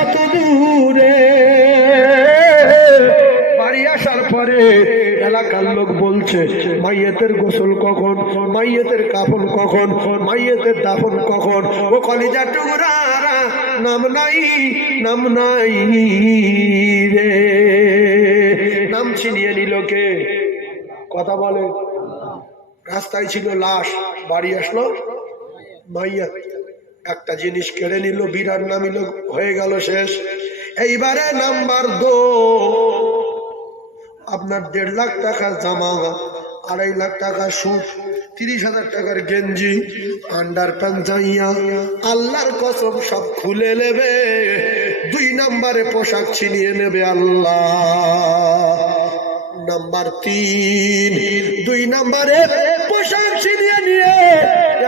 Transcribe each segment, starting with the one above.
কত দূরে। বাড়ি আসার পরে এলাকার লোক বলছে মাইয়েতের গোসল কখন, মাইয়েতের কাফন কখন, মাইয়েতের দাফন কখন। ও কলিজার টুকরা নাম নাই, নাম নাই রে। নাম ছিনিয়ে নিল কে? কথা বলে। রাস্তায় ছিল লাশ, বাড়ি আসলো মাইয়াত, একটা জিনিস কেড়ে নিল, বিরাট নামিল, হয়ে গেল শেষ। এইবারে নাম্বার 2, আপনার 1.5 লাখ টাকার জামা, 2.5 লাখ টাকা সুট, 30,000 টাকার গেঞ্জি, আন্ডার প্যান্ট যাইয়া আল্লাহর কসম সব খুলে নেবে। 2 নম্বরে পোশাক ছিনিয়ে নেবে আল্লাহ। নাম্বার 3, 2 নম্বরে পোশাক ছিনিয়ে নিয়ে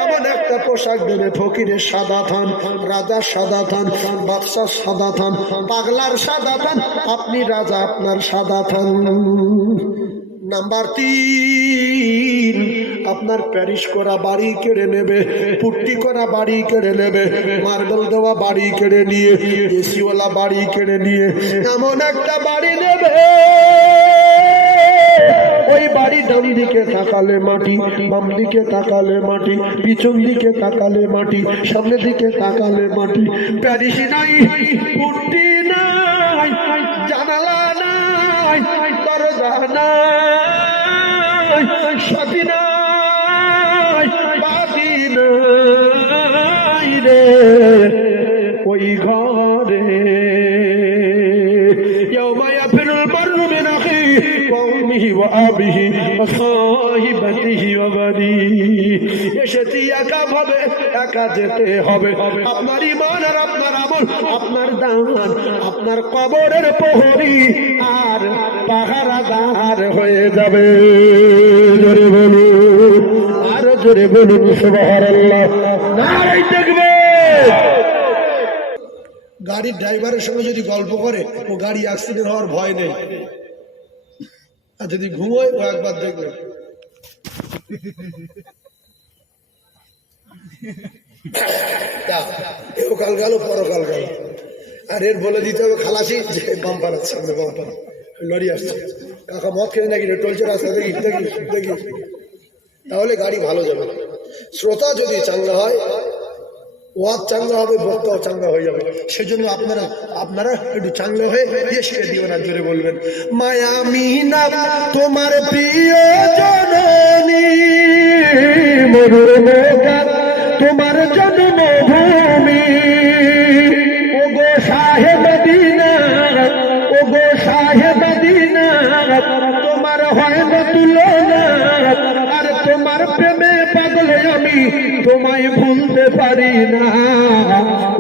এমন একটা পোশাক দেবে, ফকিরের সাদা থান, রাজার সাদা থান, বাদশার সাদা থান, পাগলার সাদা থান, আপনি রাজা, আপনার সাদা থান। নাম্বার 3, আপনার প্যারিস করা বাড়ি কেড়ে নেবে, পুট্টি করা বাড়ি কেড়ে নেবে, মার্বেল দেওয়া বাড়ি কেড়ে নিয়ে, এসিওয়ালা বাড়ি কেড়ে নিয়ে এমন একটা বাড়ি নেবে, ওই বাড়ি ডান দিকে তাকালে মাটি, বাম দিকে তাকালে মাটি, পিছন দিকে তাকালে মাটি, সামনে দিকে তাকালে মাটি। প্যারিস নাই, পুট্টি নাই, জানালা নাই, দরজা নাই, সাথী নাই, বাকি নাই রে ওই ঘরে। একা ভাবে একা যেতে হবে। আপনার ঈমান আর আপনার আমল, আপনার দান, আপনার কবরের প্রহরী আর পাহারাদার হয়ে যাবে। জোরে বলুন, আরো জোরে বলুন সুবহানাল্লাহ। নারায়ে তাকবীর। গাড়ির ড্রাইভারের সঙ্গে যদি গল্প করে, ও গাড়ি অ্যাক্সিডেন্ট হওয়ার ভয় নেই। আর যদি ঘুমোয়, ও একবার দেখবে কাল গেল, পরকাল গেল। আর এর বলে দিতে হবে খালাসি যে বাম্পার আছে, সামনে বাম্পার লরি আসছে, কাকা মদ খেয়ে নাকি টলছে রাস্তা, দেখি দেখি দেখি, তাহলে গাড়ি ভালো যাবে। শ্রোতা যদি চাঙ্গা হয়, ওয়াজ চাঙ্গা হবে, বক্তাও চাঙ্গা হয়ে যাবে। সেজন্য আপনারা একটু চাঙ্গা হয়ে দেশকে দিও না। জোরে বলবেন মায়া মিনা তোমার প্রিয় জননী, মরুর মোকা তোমার জন্মভূমি, ও গো শাহে মদিনা, ও গো শাহে মদিনা, তোমার হয় না তুলনা। আর তোমার প্রেমে পাগলে আমি তোমায় ভুলতে পারি না।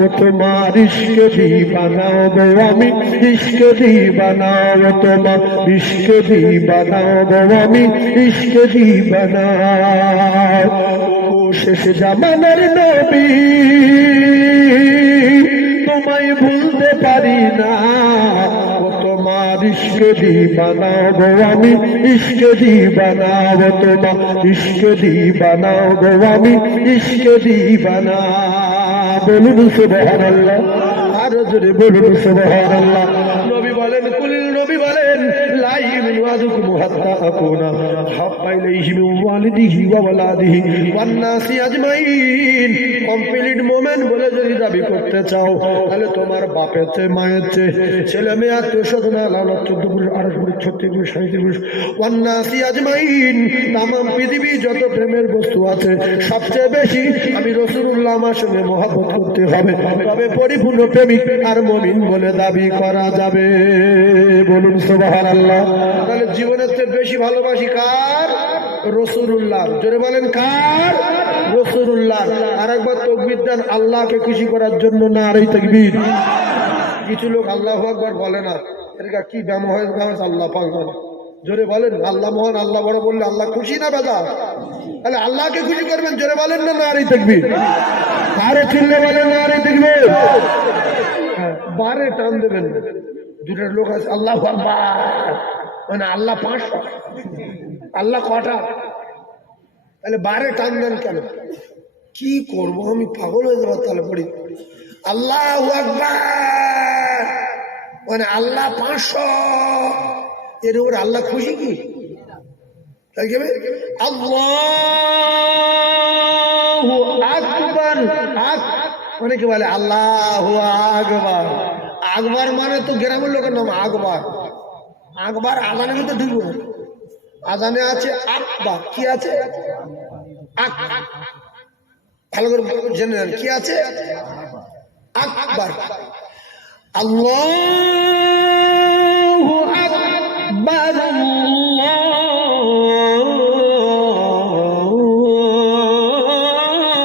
ও তোমার ইশকে দিবানাও গো আমি, ইশকে দিবানাও, তোমার ইশকে দিবানাও গো আমি, ইশকে দিবানাও। ও শেষ জামানার নবী, তোমায় ভুলতে পারি না। ও তোমার ইশকে দিবানাও গো আমি, ইশকে দিবানাও, তোমার ইশকে দিবানাও গো আমি, ইশকে দিবানাও। বলুন সুবহানাল্লাহ, আর জোরে বলুন সুবহানাল্লাহ। নবী বলেন, কুলিল নবী বলেন, লা ইউমিনু আহাদুকুম হাত্তা আকুনা হাব্বা ইলাইহি মিন ওয়ালিদিহি ওয়া ওয়ালাদিহি ওয়ান নাসি আজমাইন। কমপ্লিট মোমেন্ট বলে যদি দাবি করতে চাও, তাহলে তোমার বাপের চেয়ে, মায়ের চেয়ে, ছেলে মেয়ে, আত্মীয় স্বজন, লালত 14 পুরুষ, 28 পুরুষ, 36 পুরুষ, 37 পুরুষ, ওয়ান নাসি আজমাইন, তামাম পৃথিবী যত প্রেমের বস্তু আছে সবচেয়ে বেশি আমি রাসূলুল্লাহ আমার সঙ্গে মহব্বত করতে হবে, তবে পরিপূর্ণ প্রেমিক আর মুমিন বলে দাবি করা যাবে। বলুন সুবহানাল্লাহ। তাহলে জীবনের চেয়ে বেশি ভালোবাসি কার? রাসূলুল্লাহ। জোরে বলেন কার? রাসূলুল্লাহ। আরেকবার তাকবীর দেন আল্লাহকে খুশি করার জন্য। নারে তাকবীর। কিছু লোক আল্লাহু আকবার বলে না, এটা কি ব্যায়াম হয়? আল্লাহ পাক বলে। জোরে বলেন আল্লাহ মহান, আল্লাহ বড় বললে আল্লাহ খুশি না বেদা? তাহলে আল্লাহকে খুশি করবেন, জোরে বলেন না নারে তাকবীর। আরে চিল্লে বলেন নারে তাকবীর। বারে টান দেবেন। দুটো লোক আছে আল্লাহু আকবার, মানে আল্লাহ 500, আল্লাহ কটা? তাহলে বারে টান দেন কেন? কি করবো আমি, পাগল হয়ে যাবো। তাহলে পড়ি আল্লাহু আকবার। মানে আল্লাহ 500, এর উপর আল্লাহ খুশি কি? আল্লাহু আকবার, অনেকে বলে আল্লাহু আকবার। আকবার মানে তো গ্রামের লোকের নাম আকবার। আকবার আজানের মধ্যে ঢুকবে না। আজানে আছে আকবার, কি আছে? ভালো করে জেনে নেন কি আছে? আকবার। আল্লাহু আকবার,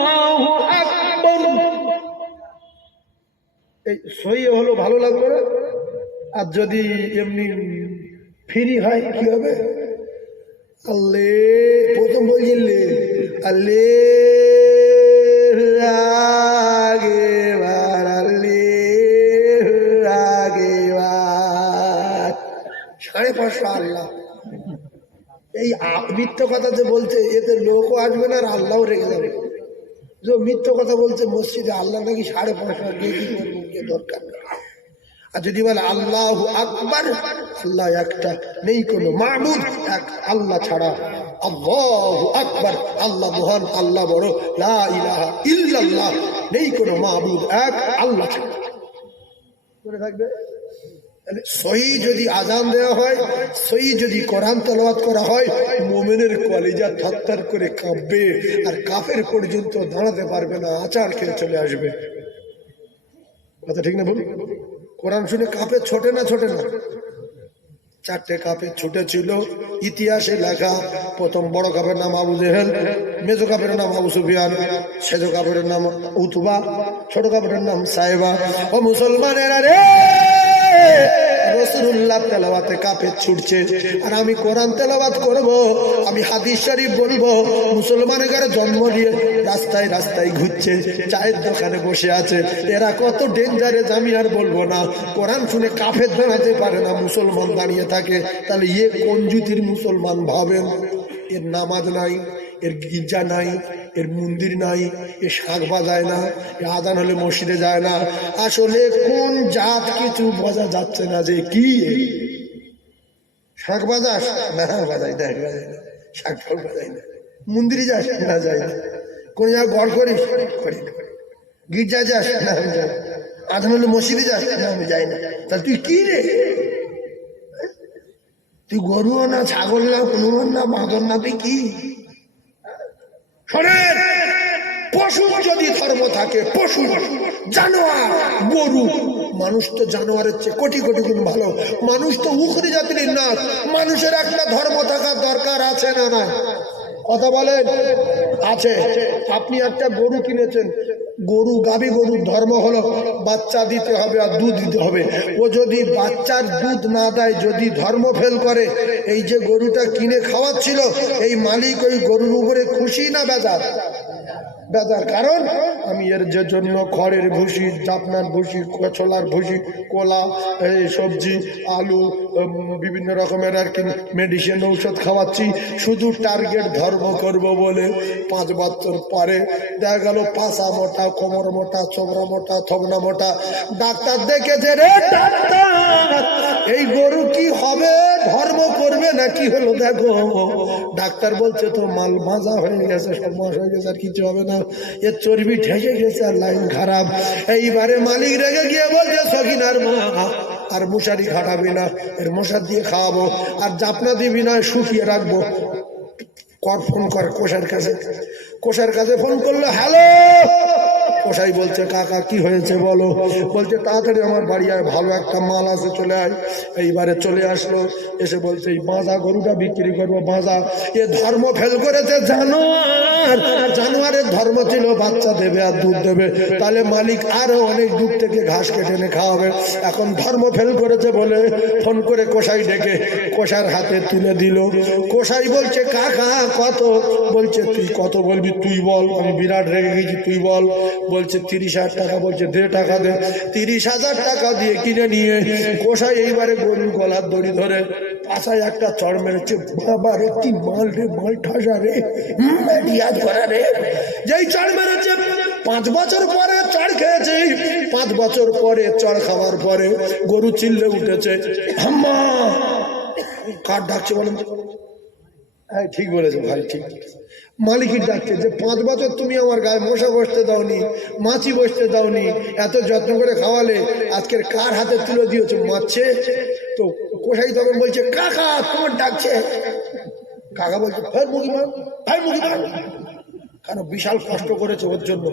আল্লাহু আকবার। এই সহি হলো, ভালো লাগলো না? আর যদি এমনি ফ্রি হয় কি হবে? আল্লে প্রথম বলছিলে আল্লে আগেবার, আল্লে আগেবার 550 আল্লাহ। এই মিথ্য কথা যে বলছে এতে লোকও আসবে না আর আল্লাহও রেগে যাবে। যে মিথ্য কথা বলছে মসজিদে আল্লাহ নাকি 550 গিয়ে কি করবো, কে দরকার না। আর যদি বলে আল্লাহু আকবার, আল্লাহ একটা, নেই কোনো মাবুদ এক আল্লাহ ছাড়া। আল্লাহু আকবার, আল্লাহ মহান, আল্লাহ বড়, লা ইলাহা ইল্লাল্লাহ, নেই কোনো মাবুদ এক আল্লাহ ছাড়া। মনে থাকবে। সহি যদি আজান দেওয়া হয়, সহি যদি কোরআন তেলাওয়াত করা হয়, মুমিনের কলিজা থরথর করে কাঁপবে, আর কাফের পর্যন্ত দাঁড়াতে পারবে না, আচার খেয়ে চলে আসবে। কথা ঠিক না বলি? কোরআন শুনে কাপে ছোটে না, ছোটে না। 4টে কাপে ছুটেছিল, ইতিহাসে লেখা। প্রথম বড় কাপের নাম আবু জেহেল, মেজো কাপের নাম আবু সুফিয়ান, সেজো কাপের নাম উতবা, ছোট কাপের নাম সাইবা। ও মুসলমানেরা রে, রাসূলুল্লাহ তেলাওয়াতে কাপে ছুটছে, আর আমি কোরআন তেলাওয়াত করব, আমি হাদিস শরীফ বলবো। মুসলমানের ঘরে জন্ম নিয়ে রাস্তায় রাস্তায় ঘুরছে, চায়ের দোকানে বসে আছে। এরা কত ডেঞ্জারে আমি আর বলবো না। কোরআন শুনে কাফে দাঁড়াতে পারে না, মুসলমান দাঁড়িয়ে থাকে। তাহলে কোন জুতির মুসলমান ভাবেন? এর নামাজ নাই, এর গির্জা নাই, এর মন্দির নাই, এ শাঁখ বাজায় না, এ আজান হলে মসজিদে যায় না। আসলে কোন জাত কিছু বোঝা যাচ্ছে না যে কি। শাঁখ বাজাস না? বাজাই দেখ, বাজাই না। শাঁখ ফাঁক বাজাই না। মন্দিরে যাস না? যাই না। কোন জায়গায় গড় করিস? করি না। গির্জা যাস না? আমি যাই। আজান হলে মসজিদে যাস না? আমি যাই না। তাহলে তুই কি রে? তুই গরুও না, ছাগল না, হনুমান না, বাঁদর না, তুই কি? শোনেন, পশু যদি ধর্ম থাকে, পশু, জানোয়ার, গরু, মানুষ তো জানোয়ারের চেয়ে কোটি কোটি গুণ ভালো। মানুষ তো উখরি জাতির না। মানুষের একটা ধর্ম থাকার দরকার আছে না? না, কথা বলেন। আছে। আপনি একটা গরু কিনেছেন, গরু, গাভী গরুর ধর্ম হলো বাচ্চা দিতে হবে আর দুধ দিতে হবে। ও যদি বাচ্চার দুধ না দেয়, যদি ধর্ম ফেল করে, এই যে গরুটা কিনে খাওয়াচ্ছিল, এই মালিক ওই গরুর উপরে খুশি না বেজার? বেজার। কারণ আমি এর যে জন্য খড়ের ভুসি, জাপনার ভুসি, ছোলার ভুসি, কোলা, এই সবজি, আলু, বিভিন্ন রকমের আর কি মেডিসিন, ঔষধ খাওয়াচ্ছি, শুধু টার্গেট ধর্ম করব বলে। 5 বছর পরে দেখা গেল পাছা মোটা, কোমর মোটা, চোবড়া মোটা, থবনা মোটা। ডাক্তার দেখেছে, রে ডাক্তার, এই গরু কি হবে? ধর্ম করবে না কি হলো দেখো। ডাক্তার বলছে তো মাল ভাজা হয়ে গেছে, সব মাস হয়ে গেছে, আর কিছু হবে না, এর চর্বি ঠেকে গেছে, আর লাইন খারাপ। এইবারে মালিক রেগে গিয়ে বলছে, সখিনার মা, আর মশারি খাটাবি না, এর মশার দিয়ে খাওয়াবো, আর জাপনা দিবি না, শুকিয়ে রাখবো। ফোন করে কোষার কাছে। কোষার কাছে ফোন করলো, হ্যালো। কোষাই বলছে, কাকা কি হয়েছে বলো। বলছে, তাড়াতাড়ি আমার বাড়ি আয়, ভালো একটা মাল আছে, চলে আয়। এইবারে চলে আসলো, এসে বলছে, এই বাঁধা গরুটা বিক্রি করবো। বাঁধা, এ ধর্ম ফেল করেছে। জানোয়ার, জানোয়ারের ধর্ম ছিল বাচ্চা দেবে আর দুধ দেবে, তাহলে মালিক আরো অনেক দূর থেকে ঘাস কেটে এনে খাওয়াবে। এখন ধর্ম ফেল করেছে বলে ফোন করে কোষাই ডেকে কোষার হাতে তুলে দিল। কোষাই বলছে, কাকা কত? বলছে, তুই কত বলবি তুই বল, আমি বিরাট রেগে গেছি, তুই বল। বলছে 30,000 টাকা। বলছে, দে টাকা দে। 30,000 টাকা দিয়ে কিনে নিয়ে কোষাই এইবারে গরুর গলার দড়ি ধরে পাশায় একটা চড় মেরেছে। বাবার একটি মাল রে, মাল ঠাসা রে, রিয়াজ করা রে। যেই চড় মেরেছে, 5 বছর পরে চড় খেয়েছি। 5 বছর পরে চড় খাওয়ার পরে গরু চিল্লে উঠেছে, আম্মা। কার ডাকছে বলেন? হ্যাঁ ঠিক বলেছে ভাই, ঠিক মালিকের ডাকছে যে 5 বছর তুমি আমার গায়ে মশা বসতে দাওনি, মাছি বসতে দাওনি, এত যত্ন করে খাওয়ালে, আজকের কার হাতে তুলে দিয়েছে মারছে। তো কোষাই তখন বলছে কাকা তোমার ডাকছে। কাকা বলছে ফের মুখি মান, ফের মুখি মান। কারণ বিশাল কষ্ট করেছে ওর জন্য,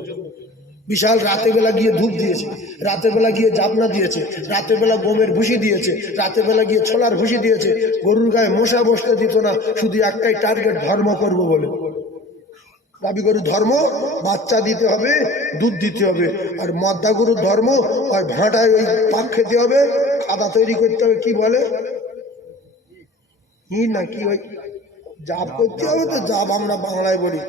বিশাল রাতের বেলা গিয়ে ধূপ দিয়েছে, রাতের বেলা গিয়ে জাপনা দিয়েছে, রাতের বেলা গমের ভুসি দিয়েছে, রাতের বেলা গিয়ে ছোলার ভুসি দিয়েছে। গরুর গায়ে মশা বসতে দিত না, শুধু একটাই টার্গেট, ধর্ম করব বলে। গাভী গরুর ধর্ম বাচ্চা দিতে হবে, দুধ দিতে হবে। আর মদ্দা গরুর ধর্ম হয় ভাঁটায় ওই পাক খেতে হবে, কাদা তৈরি করতে হবে, কি বলে না কি ওই জাপ করতে হবে। তো জাপ আমরা বাংলায় বলি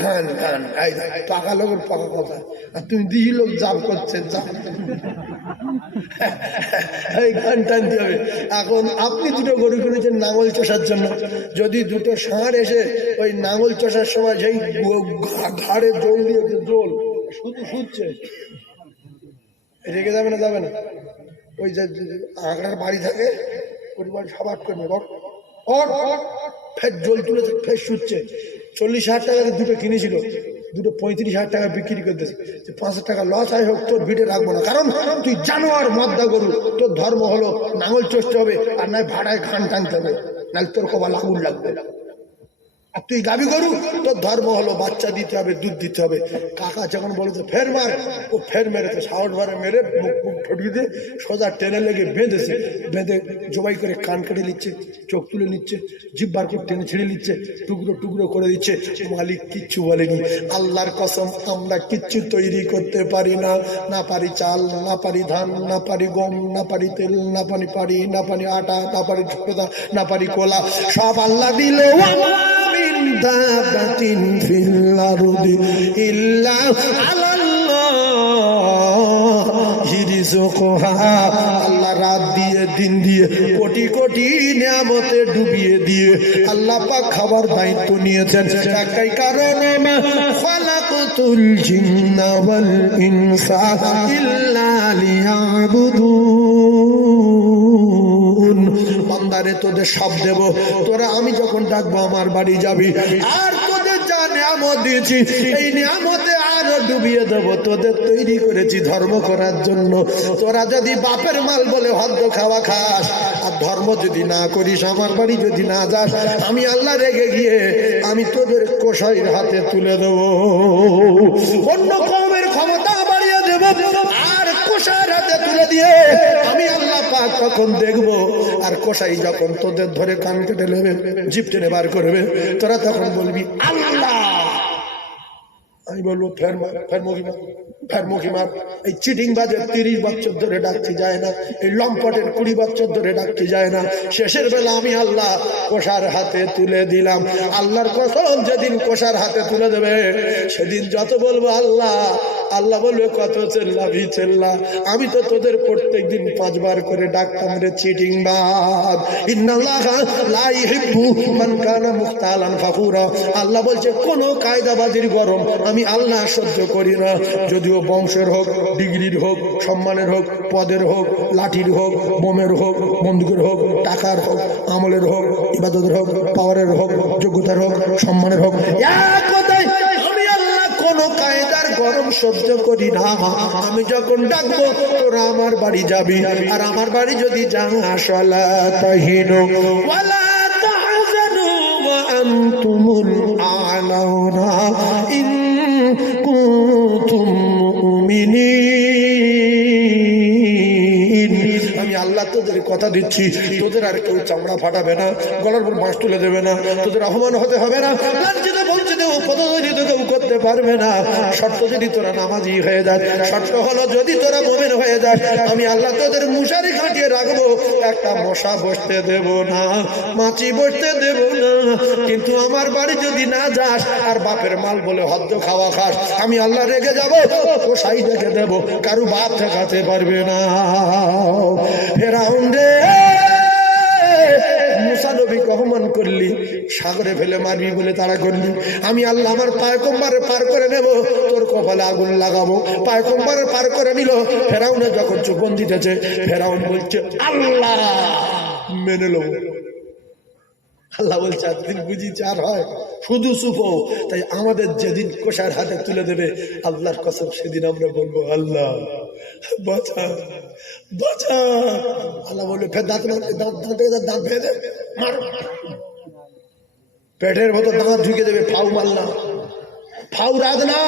ঘান ঘান, এই পাকা লোকের পাকা কথা। আর তুমি দিহি লোক জাপ করছে, জাপ এই গান টানতে হবে। এখন আপনি দুটো গরু কিনেছেন নাঙল চষার জন্য, যদি দুটো ষাঁড় এসে ওই নাঙল চষার সময় যেই ঘাড়ে জল দিয়েছে, জল শুধু শুচ্ছে, রেগে যাবে না? যাবে না? ওই যে আঁকড়ার বাড়ি থাকে, পরিবার সবাট করবে, ফের জল তুলেছে, ফের শুচ্ছে। 40,000 টাকা দুটো কিনেছিল, দুটো 35,000 টাকা বিক্রি করতেছে। 5,000 টাকা লস হয় হোক, তোর ভিড়ে রাখবো না, কারণ তুই জানোয়ার মদ্দা গরু। তোর ধর্ম হলো নাঙল চষতে হবে, আর নয় ভাড়ায় ঘান টানতে হবে, নাহলে তোর কপাল আগুন লাগবে। আর তুই গাভী গরু, তোর ধর্ম হলো বাচ্চা দিতে হবে, দুধ দিতে হবে। কাকা যখন বলেছে ফের মার, ও ফের মেরেছে, সাহস ভরে মেরে মুখ ঠটিয়ে দিয়ে সোজা টেনে লেগে বেঁধেছে। বেঁধে জবাই করে কান কেটে নিচ্ছে, চোখ তুলে নিচ্ছে, জিভ বার করে টেনে ছেড়ে নিচ্ছে, টুকরো টুকরো করে দিচ্ছে। মালিক কিচ্ছু বলেনি। আল্লাহর কসম, আমরা কিচ্ছু তৈরি করতে পারি না। না পারি চাল, না পারি ধান, না পারি গম, না পারি তেল, না পারি না পারি আটা, না পারি ছোটদা, না পারি কোলা। সব আল্লাহ দিলে। দাবাতিন ফিল আরদি ইল্লা আলাল্লাহি রিজকুহা। আল্লাহ রাত দিয়ে দিন দিয়ে কোটি কোটি নিয়ামতে ডুবিয়ে দিয়ে আল্লাহ পাক খাবার দায়িত্ব নিয়েছেন। একটাই কারণে খালাকাতুল জিন্না ওয়াল ইনসা ইল্লা লিয়াবুদুন। বান্দারে তোদের সব দেব, তোরা আমি যখন ডাকবো আমার বাড়ি যাবি, আর তোদের যা নিয়ামত দিয়েছি এই নিয়ামতে আরো ডুবিয়ে দেবো। তোদের তৈরি করেছি ধর্ম করার জন্য। তোরা যদি বাপের মাল বলে হদ্দ খাওয়া খাস, আর ধর্ম যদি না করিস, আমার বাড়ি যদি না যাস, আমি আল্লাহ রেগে গিয়ে আমি তোদের কসাইয়ের হাতে তুলে দেবো। অন্য কওমের ক্ষমতা বাড়িয়ে দেব, আর কসাইয়ের হাতে তুলে দিয়ে আমি আল্লাহ পাক তখন দেখবো। আর কসাই যখন তোদের ধরে কান কেটে নেবে, জিভ টেনে বার করবে, তোরা তখন বলবি আল্লাহ। আমি বলবো ফের মার, ফের মুখি মার, ফের মুখি মার। এই চিটিং বাজে 30 বছর ধরে ডাকতে যায় না, এই লম্পটের 20 বছর ধরে ডাকতে যায় না। শেষের বেলা আমি আল্লাহ কোষার হাতে তুলে দিলাম। আল্লাহর কসম, যেদিন কোষার হাতে তুলে দেবে, সেদিন যত বলবো আল্লাহ, আল্লাহ বলবে কত চেল্লাবি চেল্লা। আমি তো তোদের প্রত্যেক দিন 5 বার করে ডাকতাম রে চিটিং বাজ। ইন্নাল্লাহা লা ইহিব্বু মান কানা মুখতালান ফাখুরা। আল্লাহ বলছে কোন কায়দাবাজির গরম আমি আল্লাহ সহ্য করি না। যদিও বংশের হোক, ডিগ্রির হোক, সম্মানের হোক, পদের হোক, লাঠির হোক, বোমের হোক, বন্দুকের হোক, টাকার হোক, আমলের হোক, ইবাদতের হোক, পাওয়ারের হোক, যোগ্যতার হোক, সম্মানের হোক, এক কথায় আমি আল্লাহ কোন কায়দার গরম সহ্য করি না। আমি যখন ডাকবো তোরা আমার বাড়ি যাবি, আর আমার বাড়ি যদি যাস ওয়ালা তাহিনু ওয়ালা তাহজানু ওয়া আনতুমুল আ'লাউনা ইন কুনতুম মুমিনিন। আমি আল্লাহ তোদের কথা দিচ্ছি, তোদের আর কেউ চামড়া ফাটাবে না, গলার উপর বাঁশ তুলে দেবে না, তোদের অপমান হতে হবে না, লাঞ্ছিত বঞ্চিত পদদলিত কেউ করতে পারবে না। শর্ত যদি তোরা নামাজি হয়ে যায়, শর্ত হলো যদি তোরা মুমিন হয়ে যায়, আমি আল্লাহ তোদের মুশারি খাটিয়ে রাখবো, একটা মশা বসতে দেব না, মাছি বসতে দেব না। কিন্তু আমার বাড়ি যদি না যাস, আর বাপের মাল বলে হদ্দ খাওয়া খাস, আমি আল্লাহ রেগে যাবো, কোষাই দেখে দেব, কারু বাপ ঠেকাতে পারবে না। ফেরাউন রে, মুসা নবীকে অপমান করলি, সাগরে ফেলে মারবি বলে তাড়া করলি, আমি আল্লাহ আমার পয়গম্বরে পার করে নেব, তোর কপালে আগুন লাগাবো। পয়গম্বরে পার করে নিল। ফেরাউনে যখন চুপন দিতেছে, ফেরাউন বলছে আল্লাহ মেনে নেব। আল্লাহ বলছে একদিন বুঝি চার হয়, শুধু চুপ হও। তাই আমাদের যেদিন কোষার হাতে তুলে দেবে, আল্লাহর কসম সেদিন আমরা বলবো আল্লাহ বাঁচা বাঁচা। আল্লাহ বলবে ফের দাঁত দাঁত ভেঙে মার, পেটের ভেতর দাঁত ঢুকে দেবে। ফাউ মারলা, ফাউ রাত না,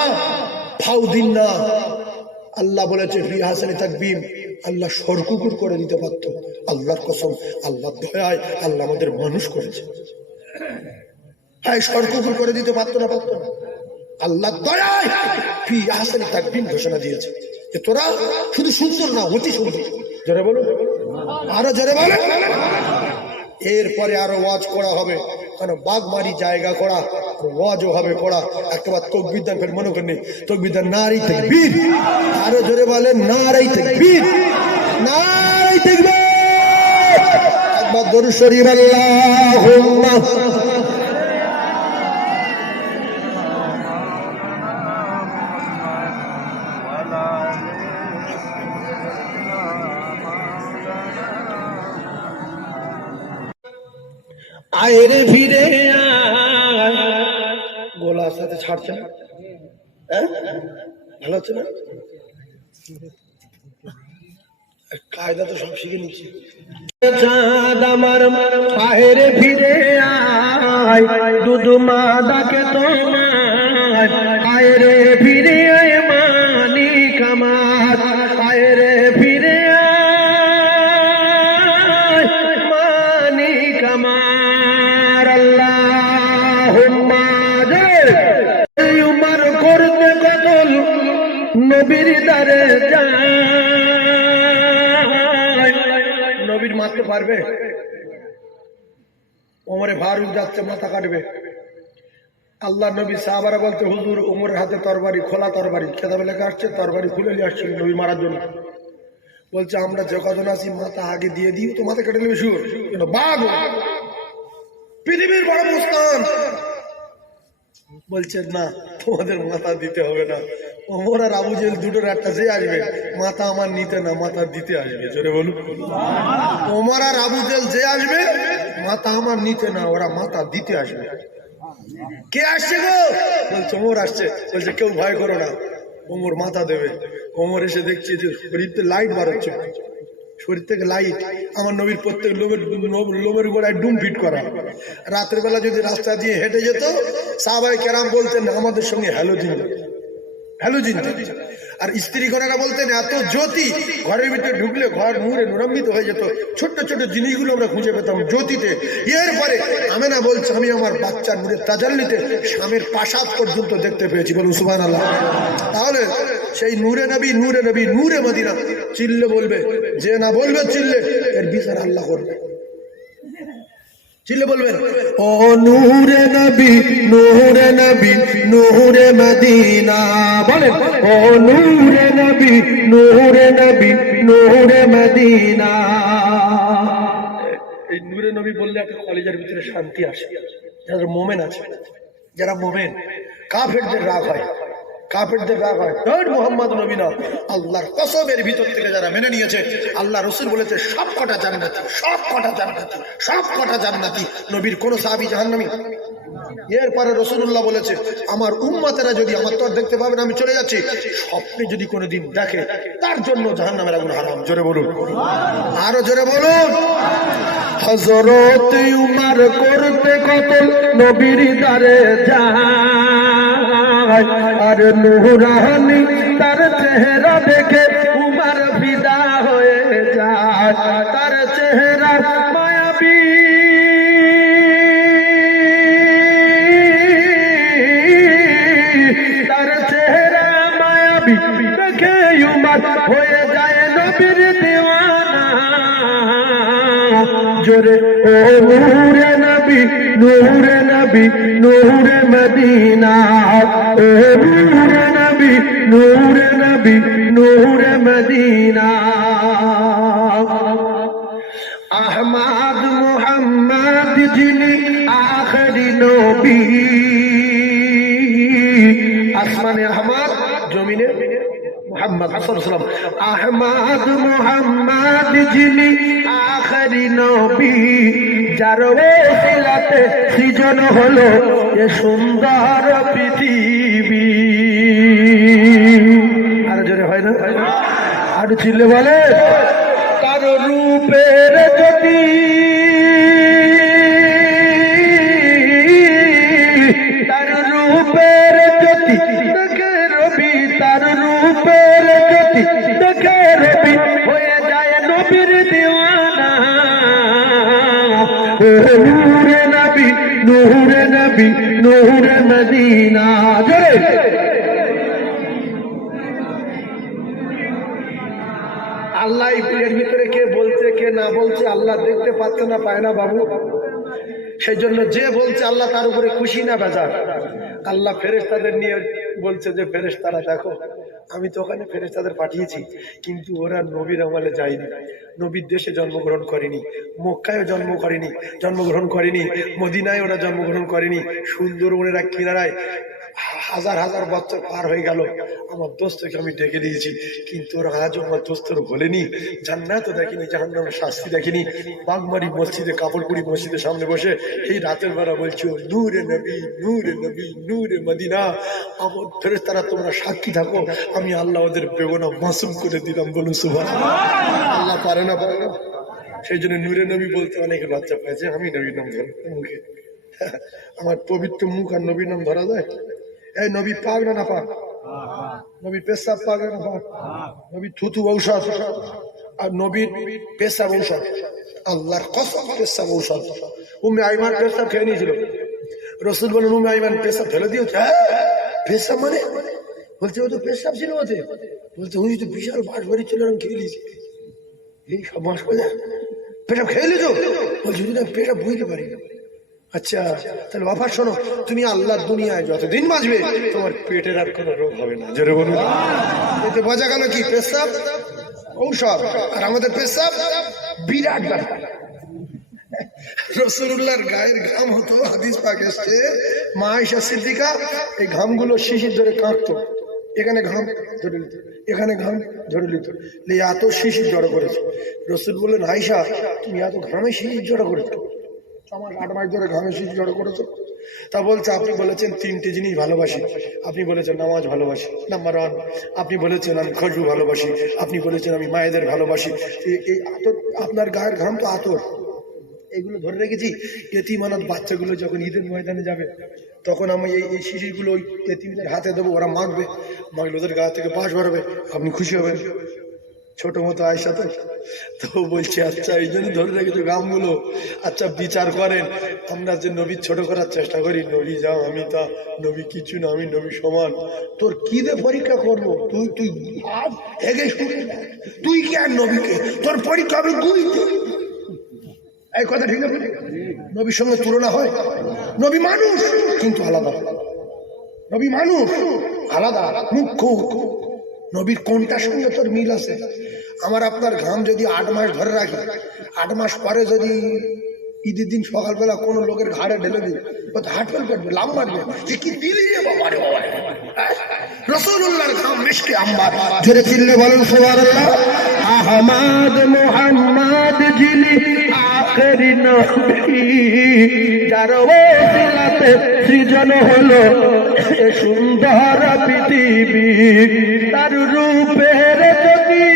ফাউ দিন না। আল্লাহ বলেছে ফি হাসানি তাকবীম, আল্লাহ সরকুকুর করে দিতে পারত। আল্লাহর কসম, আল্লাহ দয়ায় আল্লাহ আমাদের মানুষ করেছে। হ্যাঁ, সরকুকুর করে দিতে পারতো না, পারতো না। আল্লাহ দয়ায় ফি হাসানি তাকবীম ঘোষণা দিয়েছে যে তোরা শুধু সুন্দর না, অতি সুন্দর। জোরে বলো, আরো জোরে বলো। এরপরে আরো ওয়াজ করা হবে, কারণ বাগমারি জায়গা করা, ওয়াজও হবে করা। একবার তকবীর দেন, ফের মনে করেন তকবীর দেন, নারী তাকবীর। আরো জোরে বলেন নারী তাকবীর, নারী তাকবীর। একবার দরুদ শরীফ আল্লাহুম্মা আয়রে ফিরে গোলার সাথে ছাড়ছে না, ভালো হচ্ছে না? কায়দা তো সব শিখে নিচ্ছি। চাঁদ আমার আয়রে ফিরে আয়, দুধ মা ডাকে তোমার। আয়রে ফিরে আয় মানিক আমার, আয়রে ফিরে আয় মানিক আমার। আল্লাহুম্মা উমর করতে কতল নবীর দারে যায়। নবীর মারতে পারবে? ওমরে ফারুক যাচ্ছে, মাথা কাটবে। আল্লাহ নবী সাহাবারা বলতে হুজুর ওমরের হাতে তরবারি, খোলা তরবারি, খেতাবে লেখা আসছে তরবারি খুলে নিয়ে আসছে নবী মারার জন্য। বলছে আমরা যে কজন আছি মাথা আগে দিয়ে দিই, তো মাথা কেটে নেবে শুর। কিন্তু বাঘ পৃথিবীর বড় মুস্তান বলছে না, তোমাদের মাথা দিতে হবে না। ওমর আর আবু জেহেল দুটোর একটা যে আসবে, মাথা আমার নিতে না, মাথা দিতে আসবে। জোরে বলুন, ওমর আর আবু জেহেল যে আসবে, মাথা আমার নিতে না, ওরা মাথা দিতে আসবে। কে আসছে গো? বলছে ওমর আসছে। বলছে কেউ ভয় করো না, ওমর মাথা দেবে। ওমর এসে দেখছে যে শরীরতে লাইট বার হচ্ছে, শরীর থেকে লাইট। আমার নবীর প্রত্যেক লোমের গোড়ায় ডুম ফিট করা। রাতের বেলা যদি রাস্তা দিয়ে হেঁটে যেত, সাহাবায়ে কেরাম বলতেন আমাদের সঙ্গে হ্যালোজিন, হ্যালোজিন। আর স্ত্রী ঘরেরা বলতেন এত জ্যোতি, ঘরের ভিতরে ঢুকলে ঘর নূরে নূরান্বিত হয়ে যেত। ছোট্ট ছোট্ট জিনিসগুলো আমরা খুঁজে পেতাম জ্যোতিতে। এরপরে আমেনা বলছে আমি আমার বাচ্চার নূরের তাজাল্লিতে স্বামীর প্রাসাদ পর্যন্ত দেখতে পেয়েছি। বলুন সুবহানাল্লাহ। তাহলে সেই নূরে নবী, নূরে নবী, নূরে মদিনা চিল্লে বলবে, যে না বলবে চিল্লে, এর বিচার আল্লাহ করবে। চিল্লে বলবেন ও নূরে নবী, নূরে নবী, নূরে মদিনা। বলেন ও নূরে নবী, নূরে নবী, নূরে মদিনা। এই নূরে নবী বললে একটা কলেজের ভিতরে শান্তি আসে। যারা মোমেন আছে, যারা মোমেন, কাফেরদের রাগ হয়, কাফেরদের রাগ হয় মোহাম্মদ নবী না। আল্লাহর কসমের ভিতর থেকে যারা মেনে নিয়েছে, আল্লাহ রসুল বলেছে সব কটা জান্নাতি, সব কটা জান্নাতি, সব কটা জান্নাতি। নবীর কোন সাহাবী জাহান্নামী? এরপরে রাসূলুল্লাহ বলেছে আমার উম্মতেরা যদি আমার তর দেখতে পাবে না, আমি চলে যাচ্ছি, স্বপ্নে যদি কোনোদিন দেখে, তার জন্য জাহান্নামের আগুন হারাম। জোরে বলুন, আরো জোরে বলুন। হযরত উমর করতে কতল নবীর দারে যায়, আর নূরানি তার চেহারা দেখে উমর ফিদা হয়ে যায়। তার চেহারা মায়াবী, তার চেহারা মায়াবী দেখে উমর হয়ে যায় নবীর দিওয়ানা। জোরে ও নূরে নবী, নূরে নবী, নূরে মদিনা। ও নূরে নবী, নূরে নবী, নূরে মদিনা। আহমদ মুহাম্মদ নবীনে মুহাম্মদ সাল্লাল্লাহু আলাইহি ওয়াসাল্লাম। আহমদ মুহাম্মদ যিনি আখেরি নবী, যার ওসিলাতে সৃজন হলো এ সুন্দর পৃথিবী। আর জোরে হয় না? আর ছিলে বলে তার রূপের জ্যোতি, তার রূপের জ্যোতি দেখে রবি, তার রূপের জ্যোতি দেখে রবি হয়ে যায় নবীর দিওয়ানা। ও নূরে নবী, নূরে নবী, নূরে মদিনা। জোরে আল্লাহ এর ভিতরে কে বলছে কে না বলছে আল্লাহ দেখতে পাচ্ছে না, পায় না বাবু। সেই জন্য যে বলছে আল্লাহ তার উপরে খুশি না বেজার। আল্লাহ ফেরেশতাদের নিয়ে বলছে যে ফেরেশতারা দেখো, আমি তো ওখানে ফেরেশতাদের পাঠিয়েছি, কিন্তু ওরা নবীর আমলে যায়নি, নবীর দেশে জন্মগ্রহণ করেনি, মক্কায়ও জন্মগ্রহণ করেনি, মদিনায় ওরা জন্মগ্রহণ করেনি, সুন্দরবনের এক কিনারায় হাজার হাজার বছর পার হয়ে গেল, আমার দোস্তকে আমি ডেকে দিয়েছি, কিন্তু ওরা আজও আমার দোস্তর বলেনি, জান্নাতও দেখেনি, জাহান্নামের শাস্তি দেখেনি। বাগমারি মসজিদে, কাপড়পুরি মসজিদের সামনে বসে এই রাতের বেলা বলছো নূরে নবী, নূরে নবী, নূরে মদিনা। আমার ফেরেশতারা তোমরা সাক্ষী থাকো, আমি আল্লাহ ওদের বেগুনা মাসুম করে দিলাম। বলুন সুবহানাল্লাহ। আল্লাহ পারে না, পারে না। সেই জন্য নূরে নবী বলতে অনেক লজ্জা পেয়েছে। আমি নবীর নাম ধর মুখে, আমার পবিত্র মুখ আর নবীর নাম ধরা যায়? এই নবী পাক না পাক? নবী পেশাব পাক না পাক? নবী থুতু ঔষধ, আর নবীর পেশাব ঔষধ। আল্লাহর কসম পেশাব ঔষধ। উম্মে আইমান পেশাব খেয়ে নিয়েছিল, রসুল বলেন উম্মে আইমান পেশাব ফেলে দিয়েছে। পেশাব মানে? বলছে ও তো পেশাব ছিল ওতে। বলছে ওই তো বিশাল বাস বাড়ি ছিল, আমি খেয়ে নিয়েছি। এই সব মাস করে পেশাব খেয়ে নিয়েছো? বলছে যদি আমি পেশাব বুঝতে পারি। আচ্ছা তাহলে বাবা শোনো, তুমি আল্লাহর দুনিয়ায় যতদিন বাঁচবে তোমার পেটের আর কোনো রোগ হবে না। জোরে বলুন। এতে বোঝা গেল কি পেশাব ঔষধ, আর আমাদের পেশাব বিরাট ব্যাপার। রাসূলুল্লাহর গায়ের ঘাম হতো, হাদিস পাক এসেছে, মা আয়েশা সিদ্দিকা এই ঘামগুলো শিশির ধরে কাঁদতো, এখানে ঘাম ধরে নিত, এখানে ঘাম ধরে নিত, এত শিশির জড়ো করেছে। রাসূল বললেন আয়েশা তুমি এত ঘামে শিশির জড়ো করেছো? আমার 8 মাস ধরে ঘামে শিশির জড়ো করেছো। তা বলছে আপনি বলেছেন 3টে জিনিস ভালোবাসি, আপনি বলেছেন নামাজ ভালোবাসি নাম্বার 1, আপনি বলেছেন আমি খুশবু ভালোবাসি, আপনি বলেছেন আমি মায়েদের ভালোবাসি। এই আতর, আপনার গায়ের ঘাম তো আতর, এগুলো ধরে রেখেছি। এতিমানাত বাচ্চাগুলো যখন ঈদের ময়দানে যাবে তখন আমি এই শিশিরগুলো ওই এতিমদের হাতে দেবো, ওরা মাখবে, মাখলে ওদের গা থেকে বাস বেরোবে, আপনি খুশি হবেন। ছোট মতো আয়সা তো বলছে আচ্ছা এই জন্য ধরে রেখেছো গামগুলো। আচ্ছা বিচার করেন, আমরা যে নবী ছোট করার চেষ্টা করি, নবী যাও আমি তা, নবী কিছু না, আমি নবী সমান। তোর কি দে পরীক্ষা করবো? তুই তুই কি আর নবীকে তোর পরীক্ষা আমি গুইতে? এই কথা ঠিক আছে? নবীর সঙ্গে তুলনা হয়? নবী মানুষ কিন্তু আলাদা, নবী মানুষ আলাদা, মুখ্য। নবীর কোনটার সঙ্গে তোর মিল আছে? আমার আপনার ঘাম যদি 8 মাস ধরে রাখি, 8 মাস পরে যদি ঈদের দিন সকালবেলা কোনো লোকের ঘাড়ে ঢেলে দিই, ও তো হাট ফেল করবে, লাভ মারবে, কি দিলি রে বাবা রে বাবা। রাসূলুল্লাহর ঘাম মিশকে আম্বার। জোরে চিল্লে বলুন সুবহানাল্লাহ। আহমদ মুহাম্মদ যিনি আখেরি নবী, যার ওসিলাতে সৃজন হলো এ সুন্দর পৃথিবী, তার রূপের জ্যোতি,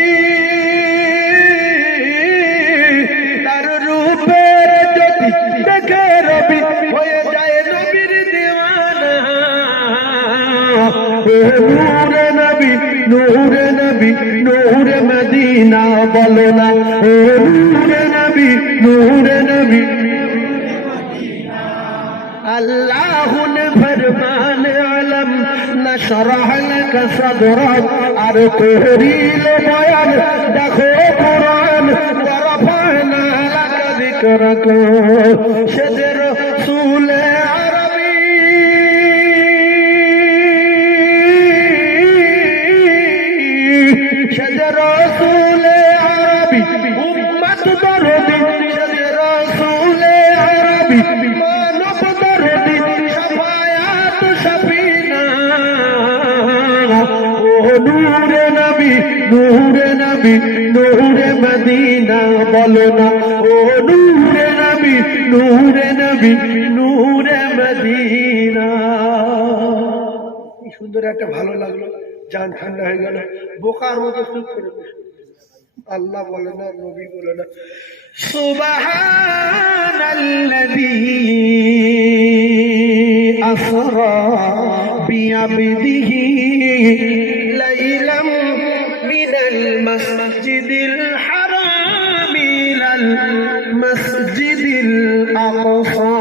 তার রূপের জ্যোতি দেখে রবি হয়ে যায় নবীর দিওয়ানা। নূরে নবী, নূরে নবী, নূরে মদিনা। বলো না নূরে নবী, নূরে নবী। अल्लाह ने फरमान अलम नशरह लक सदरक, আর তহরিল বয়ান দেখো কুরআন, ওয়ারফানা লাক যিকরাক। সে রাসূল আরবী, সে রাসূল আরবী উম্মত দরদি, সে রাসূল আরবী নবী নূরে মদিনা বলো না ও নূরে নবী নূরে নবী নূরে মদিনা। কি সুন্দর একটা ভালো লাগলো, জান ঠান্ডা হয়ে গেল, বোকার মতো চুপ করে বসে। আল্লাহ বলে না, নবী বলে না। সুবহানাল্লাযী আসরা বিআবদিহি লাইলাম মিনাল মাসজিদিল হারাম ইলাল মাসজিদিল আকসা।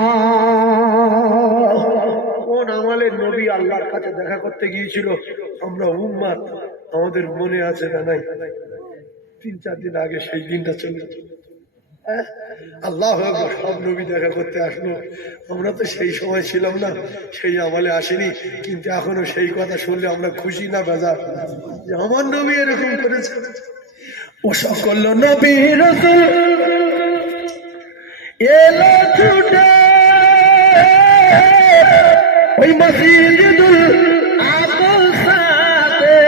কোন আমলের নবী আল্লাহর কাছে দেখা করতে গিয়েছিল? আমরা উম্মত, আমাদের মনে আছে না নাই? 3-4 দিন আগে সেই দিনটা চলে আল্লাহ সব নবী দেখা করতে আসলো। আমরা তো সেই সময় ছিলাম না, সেই আমলে আসেনি, কিন্তু এখনো সেই কথা শুনলে আমরা খুশি না বেজার যে আমার নবী এরকম করেছে। ও সকল নবী রাসূল এলো ছুটে ওই মসজিদুল আকসাতে।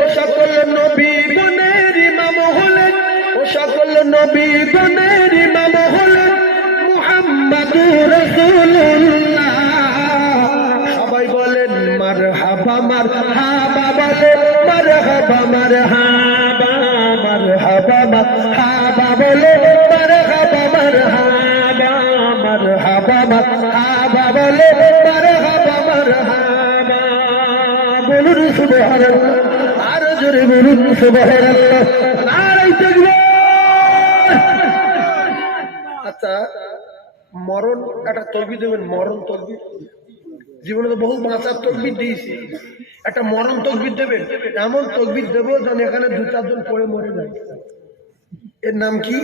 ও সকল নবী গণের ইমাম হলেন, ও সকল নবী গণের ইমাম হলেন মুহাম্মাদুর রাসূলুল্লাহ। সবাই বলেন মারহাবা মারহাবা, বলে মারহাবা মারহাবা মারহাবা মারহাবা, বলে মারহাবা মারহাবা মারহাবা মারহাবা, বলে মারহাবা মারহাবা। বলুন সুবহানাল্লাহ, আর জোরে বলুন সুবহানাল্লাহ, নারায়ে তাকবীর। আচ্ছা, মরণ একটা তকবীর দেবেন, মরণ তকবীর। জীবনে তো বহু বাঁচার তকবীর দিয়েছি, একটা মরণ তকবীর দেবেন। এমন তকবীর দেবো যেন এখানে 2-4 জন পড়ে মরে যায়। এর নাম কি?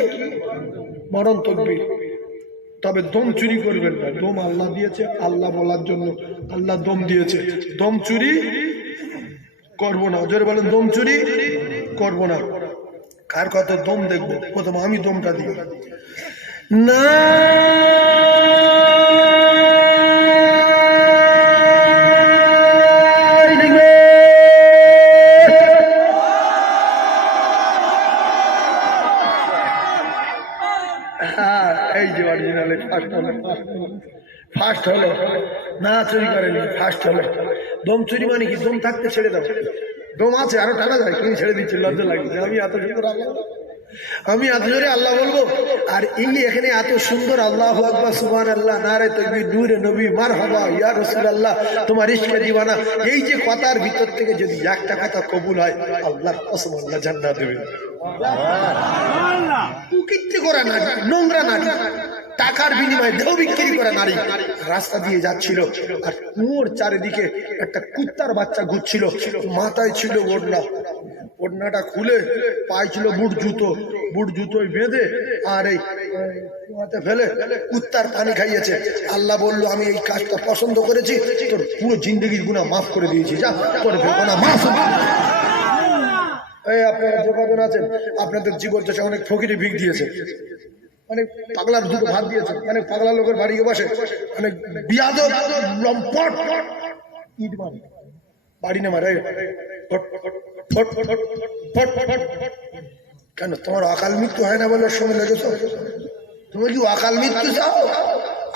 মরণ তকবীর। তবে দম চুরি করবেন না। দম আল্লাহ দিয়েছে, আল্লাহ বলার জন্য আল্লাহ দম দিয়েছে। দম চুরি করব না। জোরে বলেন, দম চুরি করব না। কার কত দম দেখবো? প্রথম আমি দমটা দিই না। এই যে অরিজিনালি ফার্স্ট হলো না, চুরি করেনি, ফার্স্ট হলো। দম চুরি মানে কি? দম থাকতে ছেড়ে দাও। দম আছে আরো টানা যায়, কিন্তু ছেড়ে দিচ্ছে, লজ্জা লাগছে। আমি এত সুন্দর আল্লাহ, আমি এত জোরে আল্লাহ বলবো, আর ইনি এখানে এত সুন্দর আল্লাহু আকবার সুবহানাল্লাহ নারে তাকবীর নূরে নবী মারহাবা ইয়া রাসূলুল্লাহ তোমার ইশকে দিওয়ানা। এই যে কথার ভিতর থেকে যদি একটা কথা কবুল হয়, আল্লাহর কসম আল্লাহ জান্নাত দেবে। কুকীর্তি করা নারী, নোংরা নারী, টাকার বিনিময়ে দেহ বিক্রি করা নারী রাস্তা দিয়ে যাচ্ছিল, আর কুয়োর চারিদিকে একটা কুত্তার বাচ্চা ঘুরছিল। মাথায় ছিল ওড়না, ওড়নাটা খুলে পায়ে ছিল বুট জুতো, বুট জুতোয় বেঁধে আর এই কুয়াতে ফেলে কুত্তার পানি খাইয়েছে। আল্লাহ বলল, আমি এই কাজটা পছন্দ করেছি, তোর পুরো জিন্দগির গুনাহ মাফ করে দিয়েছি, যা তোর গুনাহ মাফ। এই আপনারা যে কজন আছেন, আপনাদের জীবন দশা অনেক ফকিরি ভিক দিয়েছে, অনেক পাগলার দুটো ভাত দিয়েছে, অনেক পাগলা লোকের বাড়ি বসে, অনেক বিয়াদব লম্পট ইট মারে, বাড়ি না মারে। কেন তোমার অকাল মৃত্যু হয় না বলে সময় লেগেছ? তুমি কি অকাল মৃত্যু চাও?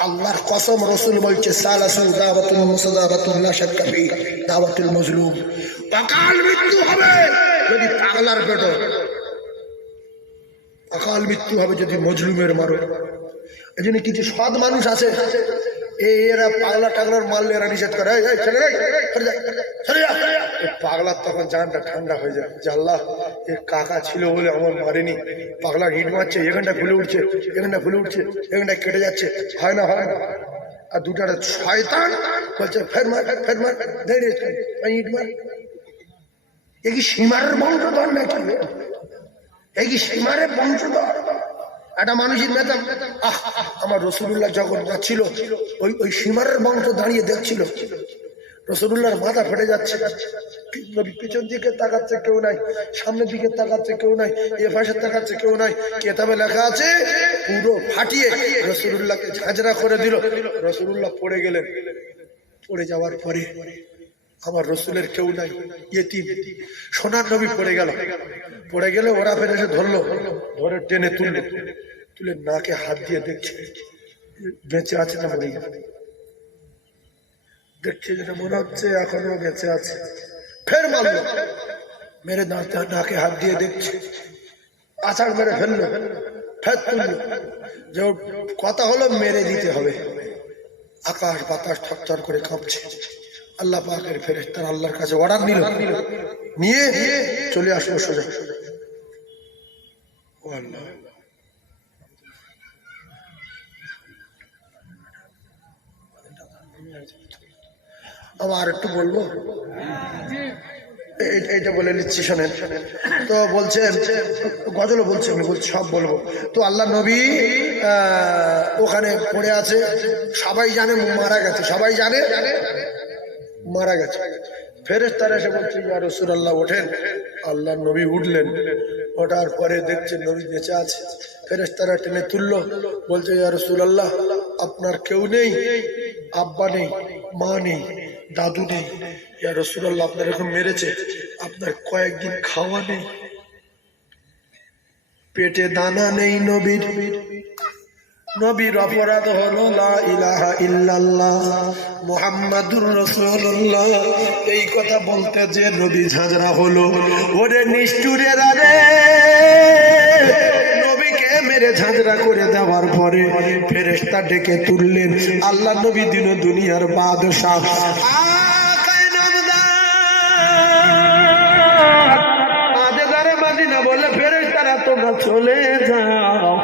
আল্লাহর কসম, রাসূল বলছে সালাসু দাওয়াতুল মুসাদাবাতুল লা শাক্কা ফি দাওয়াতুল মাজলুম। অকাল মৃত্যু হবে যদি পাগলার পেটো, অকাল মৃত্যু হবে যদি মজলুমের মারো। এই জন্য কিছু সৎ মানুষ আছে, এরা পাগলা টাগলার মারলে এরা নিষেধ করে, পাগলার তখন জানটা ঠান্ডা হয়ে যায় যে আল্লাহ এ কাকা ছিল বলে আমার মারেনি। পাগলা হিট মারছে, এখানটা ফুলে উঠছে, এখানটা ফুলে উঠছে, এখানটা কেটে যাচ্ছে, হয় না হয় না। আর দুটা শয়তান বলছে ফের মার ফের মার, ইট মার। এ কি সীমারের বংশধর নাকি? এই কি সীমারের বংশধর? একটা মানুষের মেতা, আমার রাসূলুল্লাহ যখন যাচ্ছিল ওই সীমারের বংশ দাঁড়িয়ে দেখছিল, রাসূলুল্লাহর মাথা ফেটে যাচ্ছে। নবী পিছন দিকে তাকাচ্ছে, কেউ নাই, সামনের দিকে তাকাচ্ছে, কেউ নাই, এ পাশে তাকাচ্ছে, কেউ নাই। কিতাবে লেখা আছে পুরো ফাটিয়ে রাসূলুল্লাহকে ঝাঁঝরা করে দিল। রাসূলুল্লাহ পড়ে গেলেন। পড়ে যাওয়ার পরে আমার রসুলের কেউ নাই, ইয়েতিম। সোনার নবী পড়ে গেল, ওরা ফের এসে ধরলো, ধরে টেনে তুলে নাকে হাত দিয়ে দেখছে বেঁচে আছে না মরে গেছে। দেখছে যেটা মনে হচ্ছে এখনো বেঁচে আছে, ফের মারলো, মেরে নাকে হাত দিয়ে দেখছে, আছাড় মেরে ফেললো, ফের তুললো। যে কথা হলো মেরে দিতে হবে। আকাশ বাতাস থরথর করে কাঁপছে। আল্লাহ পাকের ফেরেশতারা আল্লাহর কাছে অর্ডার নিল, নিয়ে চলে আসলো সোজা। ও আল্লাহ, আমার একটু বলবো, এইটা বলে নিচ্ছি শোনেন। তো বলছেন, গজলও বলছে, আমি বলছি সব বলবো। তো আল্লাহ নবী ওখানে পড়ে আছে, সবাই জানে মারা গেছে, সবাই জানে মারা গেছে। ফেরেশতারা এসে বলছে ইয়া রাসূলুল্লাহ ওঠেন। আল্লাহ নবী উঠলেন, ওঠার পরে দেখছে নবী বেঁচে আছে। ফেরেশতারা টেনে তুললো, বলছে ইয়া রাসূলুল্লাহ আপনার কেউ নেই, আব্বা নেই, মা নেই, দাদু নেই। ইয়া রাসূলুল্লাহ আপনার এরকম মেরেছে, আপনার কয়েকদিন খাওয়া নেই, পেটে দানা নেই। নবীর অপরাধ হলো লা ইলাহা ইল্লাল্লাহ মুহাম্মাদুর রাসূলুল্লাহ। এই কথা বলতে যে নবী ঝাঁঝরা হলো। ওরে নিষ্ঠুরেরা রে, নবীকে মেরে ঝাঁঝরা করে দেওয়ার পরে ফেরেশতা ডেকে তুললেন। আল্লাহ নবী দিন দুনিয়ার বাদশাহ আদেদারে মাদিনা বলে ফেরেশতারা তোমরা চলে যাও,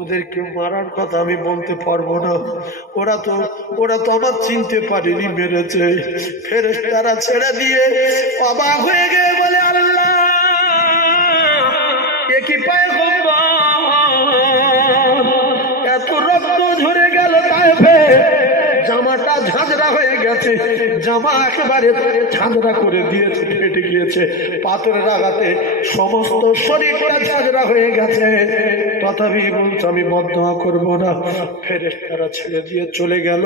ওদেরকে মারার কথা আমি বলতে পারবো না, ওরা তো আমার চিনতে পারেনি, মেরেছে। ফেরেশতারা ছেড়ে দিয়ে অবাক হয়ে গিয়ে বলে আল্লাহ এ কি পয়গম্বর, এত রক্ত ঝরে গেল তায়েফে, জামাটা ঝাঁঝরা হয়ে গেছে, জামা একেবারে ঝাঁঝরা করে দিয়েছে, ফেটে গিয়েছে, পাথরের আঘাতে সমস্ত শরীরটা ঝাঁঝরা হয়ে গেছে। তথাপি বলছে আমি বদদোয়া করবো না। ফেরেশতারা ছেড়ে দিয়ে চলে গেল।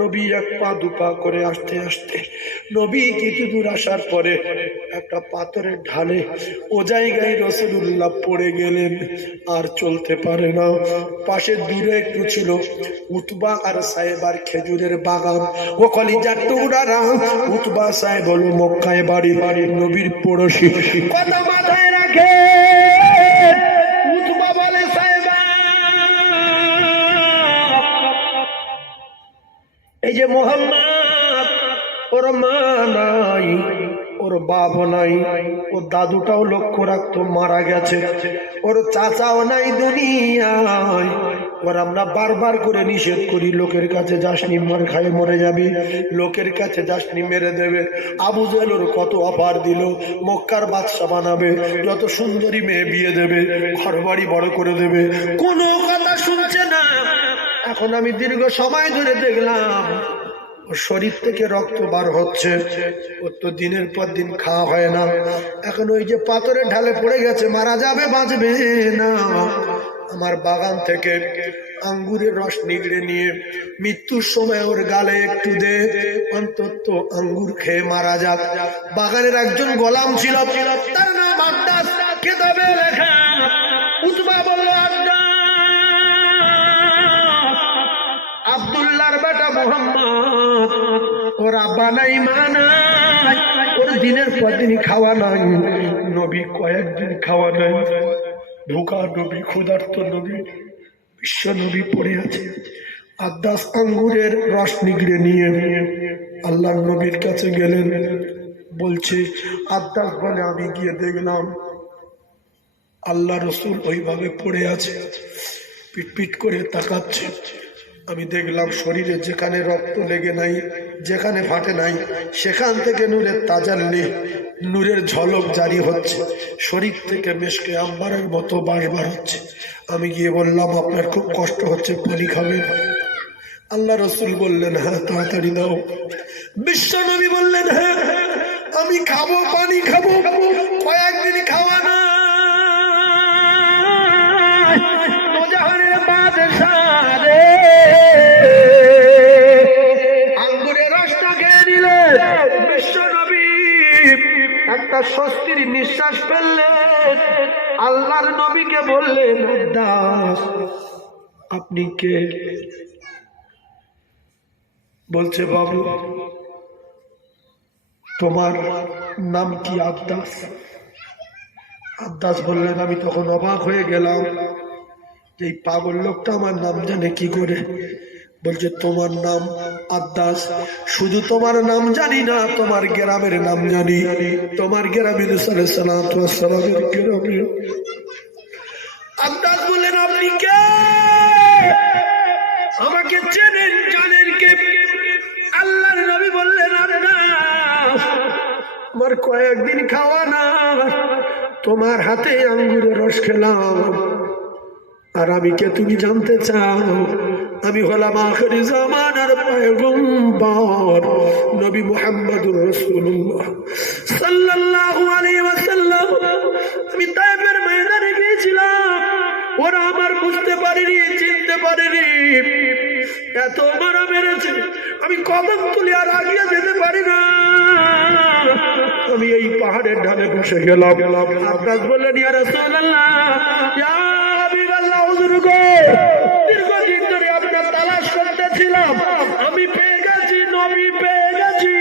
নবী এক পা দুপা করে আসতে আসতে নবী কিছু দূর আসার পরে একটা পাথরের ঢালে ও জায়গায় রাসূলুল্লাহ পড়ে গেলেন, আর চলতে পারে না। পাশে দূরে একটু ছিল উতবা আর সাহেবার খেজুরের বাগান। ও কলিজার টুকরারা, উতবা সাহেব হলো মক্কায় বাড়ি, নবীর পড়োশি। কথা মাথায় রাখে, উতবা বলে সাহেবা এই যে মুহাম্মদ, ওর মা নাই, ওর বাপ নাই, ওর দাদুটাও লক্ষ্য রাখতো মারা গেছে, ওর চাচাও নাই দুনিয়ায়। ওর আমরা বারবার করে নিষেধ করি, লোকের কাছে যাসনি, মার খায় মরে যাবি, লোকের কাছে যাসনি মেরে দেবে। আবু জেহেল ওর কত অফার দিল, মক্কার বাদশা বানাবে, যত সুন্দরী মেয়ে বিয়ে দেবে, ঘরবাড়ি বড় করে দেবে, কোনো কথা শুনছে না। এখন আমি দীর্ঘ সময় ধরে দেখলাম ওর শরীর থেকে রক্ত বার হচ্ছে, ওর তো দিনের পর দিন খাওয়া হয় না। এখন ওই যে পাথরের ঢালে পড়ে গেছে, মারা যাবে, বাঁচবে না। আমার বাগান থেকে আঙ্গুরের রস নিগড়ে নিয়ে মৃত্যুর সময় ওর গালে একটু দে, অন্তত আঙ্গুর খেয়ে মারা যাক। বাগানের একজন গোলাম ছিল, তার নাম আব্বাস, কিতাবে লেখা। উতবা বলল আব্দুল্লাহর বেটা মুহাম্মদ, ওর আব্বা নাই, মা নাই, ওর দিনের পর দিন খাওয়া নাই। নবী কয়েকদিন খাওয়া নাই, ভুকা নবী, ক্ষুধার্ত নবী, বিশ্ব নবী পড়ে আছে। আব্বাস আঙ্গুরের রস নিগড়ে নিয়ে আল্লাহর নবীর কাছে গেলেন। বলছে আব্বাস বলে আমি গিয়ে দেখলাম আল্লাহ রসুল ওইভাবে পড়ে আছে, পিটপিট করে তাকাচ্ছে। আমি দেখলাম শরীরে যেখানে রক্ত লেগে নাই, যেখানে ফাটে নাই, সেখান থেকে নূরের তাজাল্লি, নূরের ঝলক জারি হচ্ছে, শরীর থেকে মেশকে আম্বারের মতো বারবার হচ্ছে। আমি গিয়ে বললাম আপনার খুব কষ্ট হচ্ছে, পানি খাবেন? আল্লাহ রসুল বললেন হ্যাঁ তাড়াতাড়ি দাও। বিশ্ব নবী বললেন হ্যাঁ আমি খাবো, পানি খাবো, কয়েকদিন খাওয়া না। আঙ্গুরের রসটা খেয়ে নিলে আল্লাহর নবীকে বললেন, দাস আপনি কে? বলছে, বাবু তোমার নাম কি? আব্বাস। আব্বাস বললেন, আমি তখন অবাক হয়ে গেলাম, এই পাগল লোকটা আমার নাম জানে কি করে? বলছে, তোমার নাম আব্বাস, শুধু তোমার নাম জানি না, তোমার গ্রামের নাম জানি। তোমার গ্রামের সালামের গ্রামে। আব্বাস বললেন, আপনি কে? আমাকে চেনেন জানেন কে? আল্লাহর নবী বললেন, আব্বাস আমার কয়েকদিন খাওয়া না, তোমার হাতে আঙ্গুরের রস খেলাম। আর আমি কে তুমি জানতে চাও? আমি হলাম আখিরি জামানার পয়গম্বর নবী মুহাম্মদুর রাসূলুল্লাহ সাল্লাল্লাহু আলাইহি ওয়াসাল্লাম। আমি তায়েফের ময়দানে গিয়েছিলাম, ওরা আমার বুঝতে পারেনি, চিনতে পারেনি, এত মারা মেরেছে, আমি কদম তুলে আর আগিয়ে যেতে পারি না। আমি এই পাহাড়ের ঢালে বসে গেলাম। আব্বাস বললেন, ইয়া রাসূলুল্লাহ, ইয়া হাবিবাল্লাহ, হুজুর গো, দীর্ঘদিন ধরে আপনার তালাশ করতেছিলাম, আমি পেয়ে গেছি, নবী পেয়ে গেছি,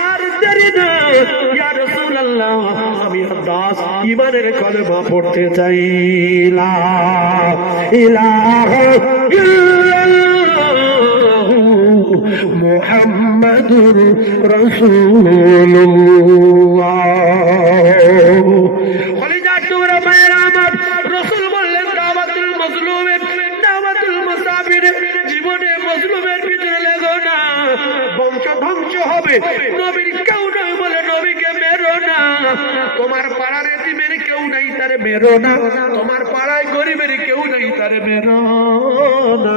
আর দেরি না। ইয়া রাসূলুল্লাহ, আমি আব্বাস ঈমানের কলেমা পড়তে চাই, লা ইলাহা ইল্লাল্লাহ মুহাম্মাদুর রাসূলুল্লাহ। কলিজাতুর মায়েরা আমার, রাসূল বললেন, দাওয়াতুল মাজলুমের, দাওয়াতুল মুসাফির, জীবনে মাজলুমের ভিতরে লেগো না, বংশ ধ্বংস হবে। নবীর কেউ নয় বলে নবীকে মেরো না। তোমার পাড়ার এতিমের কেউ নাই, তারে মেরো না। তোমার পাড়ায় গরিবের কেউ নাই, তারে মেরো না।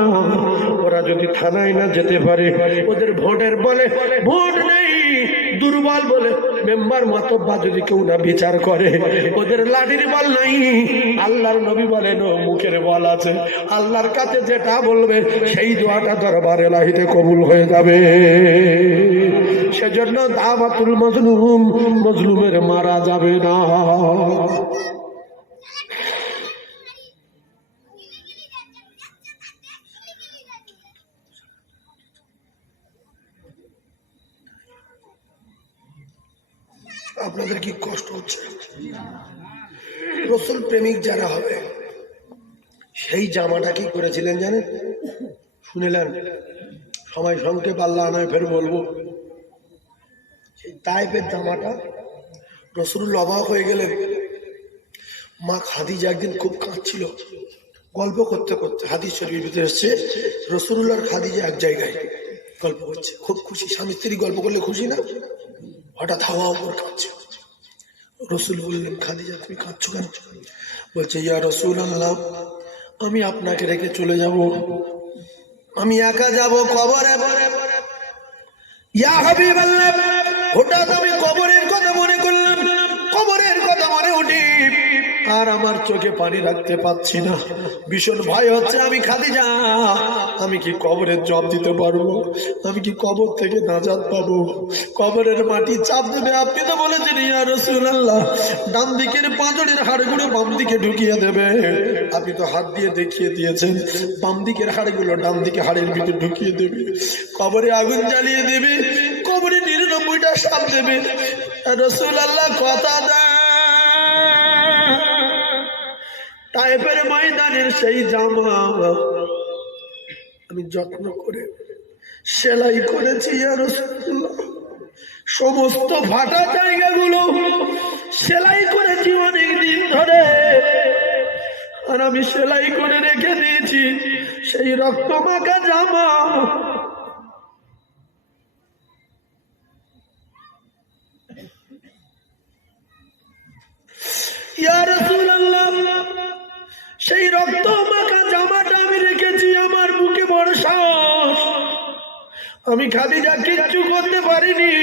ওরা যদি থানায় না যেতে পারে, ওদের ভোটের বলে ভোট নেই, দুর্বল বলে মেম্বার মাতব্বা যদি কেউ না বিচার করে, ওদের লাঠির বল নাই। আল্লাহর নবী বলেন, মুখের বল আছে। আল্লাহর কাছে যেটা বলবে সেই দোয়াটা দরবারে ইলাহিতে কবুল হয়ে যাবে। সেজন্য দাওয়াতুল মাজলুম, মাজলুমের মারা যাবে না। আপনাদের কি কষ্ট হচ্ছে? রাসূল প্রেমিক যারা হবে, সেই জামাটা কি করেছিলেন জানেন? শুনেলেন? সময় সংক্ষেপ, আল্লাহ নয় ফের বলবো। সেই তায়েফের জামাটা রাসূল অবাক হয়ে গেলেন। মা খাদিজা একদিন খুব কাঁদছিল, গল্প করতে করতে, হাদিস শরীফের ভিতরে এসেছে, রাসূলুল্লাহর খাদিজা এক জায়গায় গল্প করছে, খুব খুশি। স্বামী স্ত্রী গল্প করলে খুশি না? হঠাৎ হাওয়া উপর কাঁদছে। রাসূল বললেন, খাদিজা তুমি কাঁদছো কেন? বলছে, ইয়া রাসূলুল্লাহ, আমি আপনাকে রেখে চলে যাব, আমি একা যাব কবরে। ইয়া হাবিবাল্লাহ, হঠাৎ আমি কবরের কথা মনে করলাম, কবরের কথা মনে উঠি, আর আমার চোখে পানি রাখতে পাচ্ছি না, ভীষণ ভয় হচ্ছে। আমি খাদিজা, আমি কি কবরের জবাব দিতে পারবো? আমি কি কবর থেকে নাজাত পাবো? কবরের মাটি চাপ দেবে। আপনি তো বলেছেন ইয়া রাসূলুল্লাহ, ডান দিকের পাঁজরের হাড়গুলো বাম দিকে ঢুকিয়ে দেবে। আপনি তো হাত দিয়ে দেখিয়ে দিয়েছেন, বাম দিকের হাড়গুলো ডান দিকে হাড়ের ভিতরে ঢুকিয়ে দেবে, কবরে আগুন জ্বালিয়ে দেবে, কবরে 99টা সাপ দেবে। রাসূলুল্লাহ কথা দেন। তায়েফের ময়দানের সেই জামা আমি যত্ন করে সেলাই করেছি ইয়া রাসূলুল্লাহ, সমস্ত ফাটা জায়গাগুলো সেলাই করেছি অনেক দিন ধরে, আর আমি সেলাই করে রেখে দিয়েছি সেই রক্তমাখা জামা। ইয়া রাসূলুল্লাহ, সেই রক্তমাখা জামাটা আমি রেখেছি আমার বুকে বড় সাহস। আমি খাদিজা কিচ্ছু করতে পারিনি।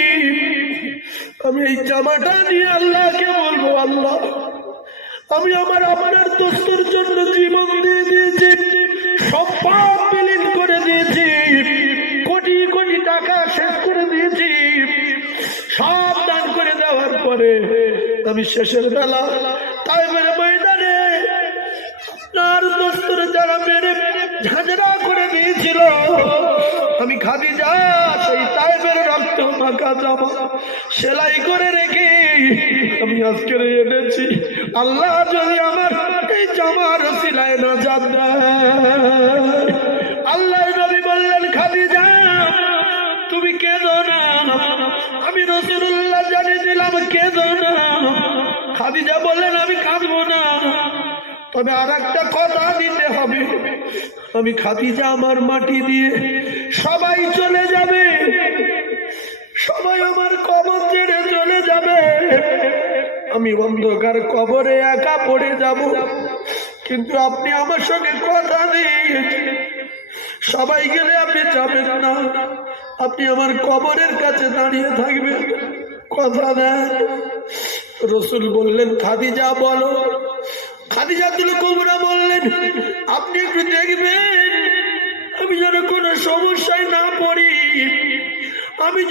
আমি এই জামাটা নিয়ে আল্লাহকে বলবো, আল্লাহ আমি আপনার দোস্তের জন্য জীবন দিয়ে দিয়েছি, সব পাপ বিলীন করে দিয়েছি, কোটি কোটি টাকা শেষ করে দিয়েছি, সব দান করে দেওয়ার পরে আমি শেষের বেলা তায়েফের তারা মেরে ঝাঁঝরা করে দিয়েছিল। আমি খাদিজা সেই তাইবের রক্ত মাখা জামা সেলাই করে রেখে আমি আজকে এনেছি। আল্লাহ যদি আমার এই জামার সিলাই না জান, আল্লাহ নবী বললেন খাদিজা তুমি কেঁদো না, আমি রাসূলুল্লাহ জানিয়ে দিলাম কেঁদো না। খাদিজা বললেন আমি কাঁদবো না, তবে আর একটা কথা দিতে হবে। আমি খাদিজা আমার মাটি দিয়ে সবাই চলে যাবে, সবাই আমার কবর ছেড়ে চলে যাবে, আমি অন্ধকার কবরে একা পড়ে যাব। কিন্তু আপনি আমার সঙ্গে কথা দিয়েছেন সবাই গেলে আপনি যাবেন না, আপনি আমার কবরের কাছে দাঁড়িয়ে থাকবেন, কথা দেন। রসুল বললেন খাদিজা বলো। খাদিজাতুল কুবরা বললেন আপনি একটু দেখবেন আমি যেন কোনো সমস্যায় না পড়ি, আমি